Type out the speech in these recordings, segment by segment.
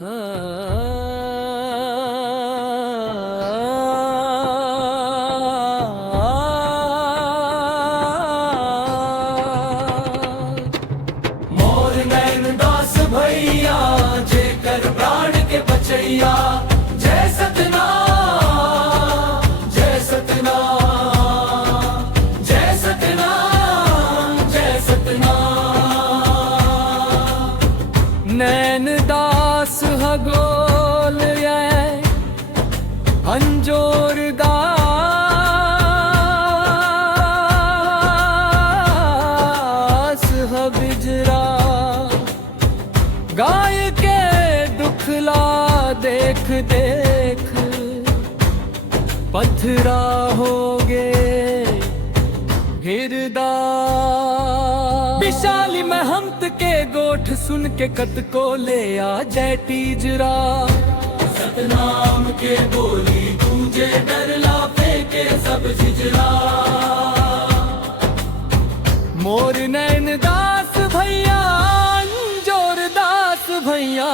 मोर नैन दास भैया जे कर प्राण के बचैया। जय सतनाम जय सतनाम जय सतनाम जय सतनाम। नैन दास हगोल अंजोर दास बिजरा। गाय के दुखला देख देख पथरा होगे हिरदा। विशाली महंत के गोठ सुन के कत को ले आ जय टीजरा। सतनाम के बोली गूंजे डरला फेंके सब झिझरा। मोर नैन दास भैया अंजोर दास भैया।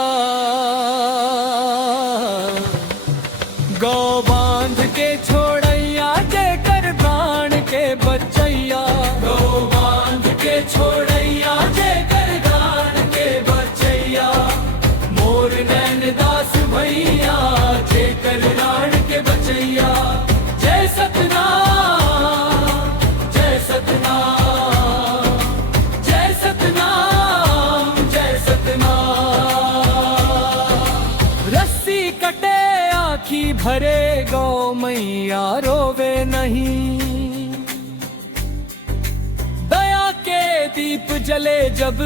गौ बांध के छोड़ैया जय कर प्राण के बचैया। गौ बांध के छोड़ैया जय कर प्राण के बचैया। मोर नैन दास भैया जय कर प्राण के बचैया। जय सतनाम जय सतनाम जय सतनाम जय सतनाम। रस्सी कटे आँखी भरे गौ मैया रोवे नहीं। दया के दीप जले जब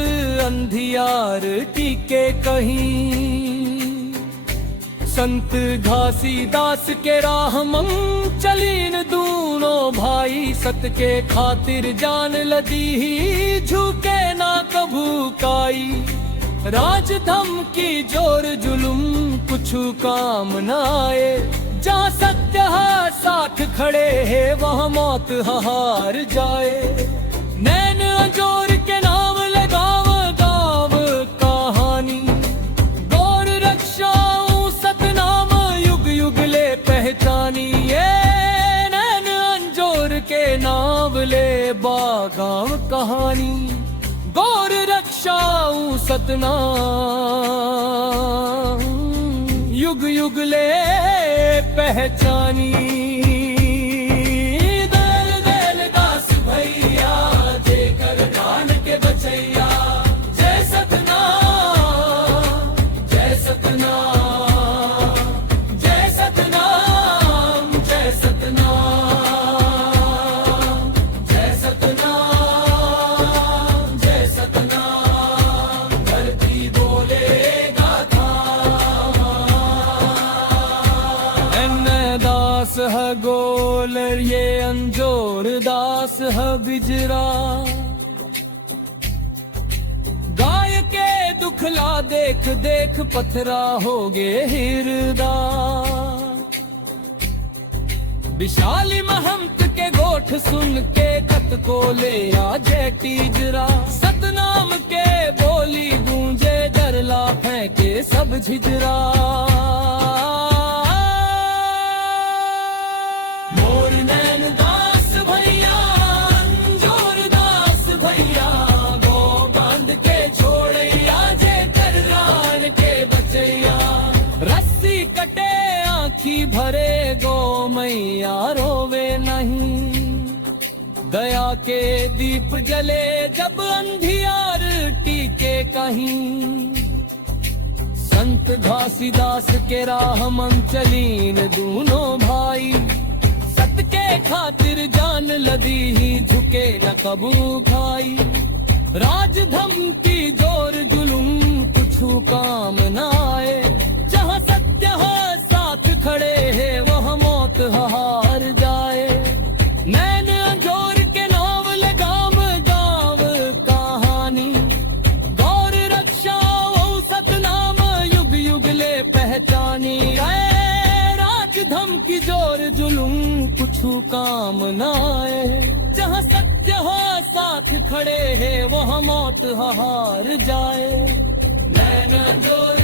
अंधियार टीके कहीं। संत घासीदास के राह मंग चलीन दूनों भाई। सत के खातिर जान लदी ही झुके ना कभू काई। राज धम की जोर जुलुम कुछु काम न आए। जहाँ सत्य है साथ खड़े है वहाँ मौत हार जाए। नैन अंजोर के नाम लगाव गाव कहानी। गौर रक्षाऊं सतनाम युग युग ले पहचानी। ये नैन अंजोर के नाम ले बागाव कहानी। गौर रक्षाऊं सतनाम युग युग ले पहचानी। दल दल दास भैया जे कर प्राण के बचैया। जय सतनाम जय सतनाम जय सतनाम जय सतनाम जय सतनाम जय सतनाम। धरती बोलेगा दास है गोलर ये अंजोर दास है बिजरा। गाय के दुखला देख देख पथरा होगे हिरदा। विशाली महंत के गोठ सुन के कत को ले आ जय टीजरा। सतनाम के बोली गूंजे डरला फेंके सब झिझरा। मोर नैन दास भैया अंजोर दास भैया। गो बांध के छोड़ैया जय कर प्राण के बचैया। रस्सी कटे आँखी भरे गो मैया रोवे नहीं। दया के दीप जले जब अंधियार टीके कहीं। संत घासीदास के राह मन चलीन दूनों भाई। सत के खातिर जान लदी ही झुके न कबू भाई। राज धम की जोर जुलुम कुछु काम न आए। जहाँ सत्य है साथ खड़े है वह मौत हार जाए। नैन अंजोर के नाम लगाम गाव कहानी। गौर रक्षा सतनाम युग युग ले पहचानी। राज धम की जोर जुलुम कुछु काम न आए। जहाँ सत्य हो साथ खड़े है वह मौत हार जाए। नैन अंजोर